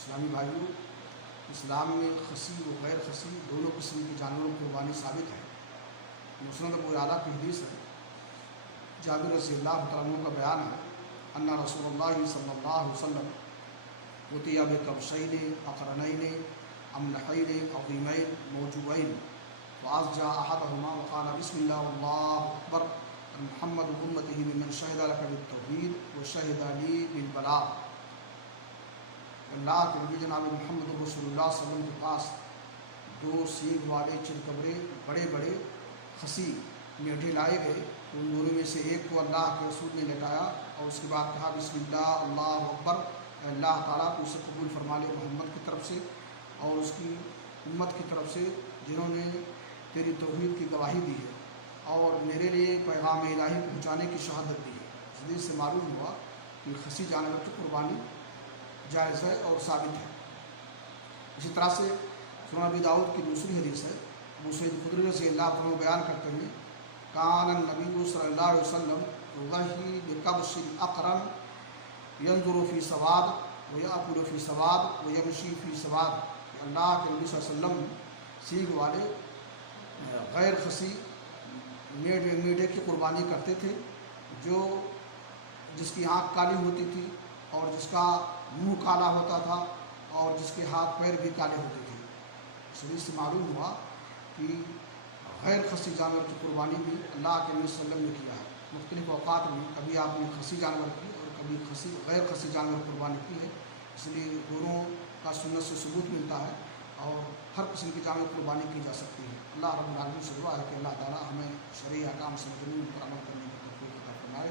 اسلامی بھائیوں، اسلام میں خصی و غیر خصی دونوں قسم کی جانوروں کی قربانی ثابت ہے۔ مسند ابو یعلا کی حدیث ہے، جابر رضی اللہ تعالیٰ عنہ کا بیان ہے، ان رسول اللہ صلی اللہ علیہ وسلم عطی بکبشین اقرنین املحین عظیمین موجوعین فأضجع احدهما وقال بسم اللہ واللہ اکبر محمد امته ممن شہد لک بالتوحید وشہد لی بالبلاغ۔ اللہ کے نبی جناب محمد رسول اللہ صلی اللہ علیہ وسلم کے پاس دو سینگ والے چلکبرے بڑے بڑے خصی میڈھے لائے گئے۔ ان دونوں میں سے ایک کو اللہ کے رسول نے لٹایا اور اس کے بعد کہا بسم اللہ اللہ اکبر، اے اللہ تعالیٰ تو اسے قبول فرما لے محمد کی طرف سے اور اس کی امت کی طرف سے جنہوں نے تیری توحید کی گواہی دی ہے اور میرے لیے پیغام الہی پہنچانے کی شہادت دی ہے۔ اس حدیث سے معلوم ہوا کہ خصی جانور کی قربانی جائز ہے اور ثابت ہے۔ اسی طرح سے سنن ابی داؤد کی دوسری حدیث ہے، ابو سعید خدری رضی اللہ عنہ بیان کرتے ہیں، کان النبی صلی اللہ علیہ وسلم یضحی بکبش اقرن ینظر فی سواد ویأکل فی سواد ویمشی فی سواد۔ اللہ کے نبی صلی اللہ علیہ وسلم سینگ والے غیر خصی میڈے کی قربانی کرتے تھے جس کی آنکھ کالی ہوتی تھی اور جس کا منہ کالا ہوتا تھا اور جس کے ہاتھ پیر بھی کالے ہوتے تھے۔ اس حدیث سے معلوم ہوا کہ غیر خصی جانور کی قربانی بھی اللہ کے نبی صلی اللہ علیہ وسلم نے کیا ہے۔ مختلف اوقات میں کبھی آپ نے خصی جانور کی اور کبھی غیر خصی جانور قربانی کی ہے، اس لیے دونوں کا سنت سے ثبوت ملتا ہے اور ہر قسم کی جانور قربانی کی جا سکتی ہے۔ اللہ رب العالمین سے دعا ہے کہ اللہ تعالیٰ ہمیں شرعی احکام سے پر عمل کرنے کی توفیق عطا فرمائے۔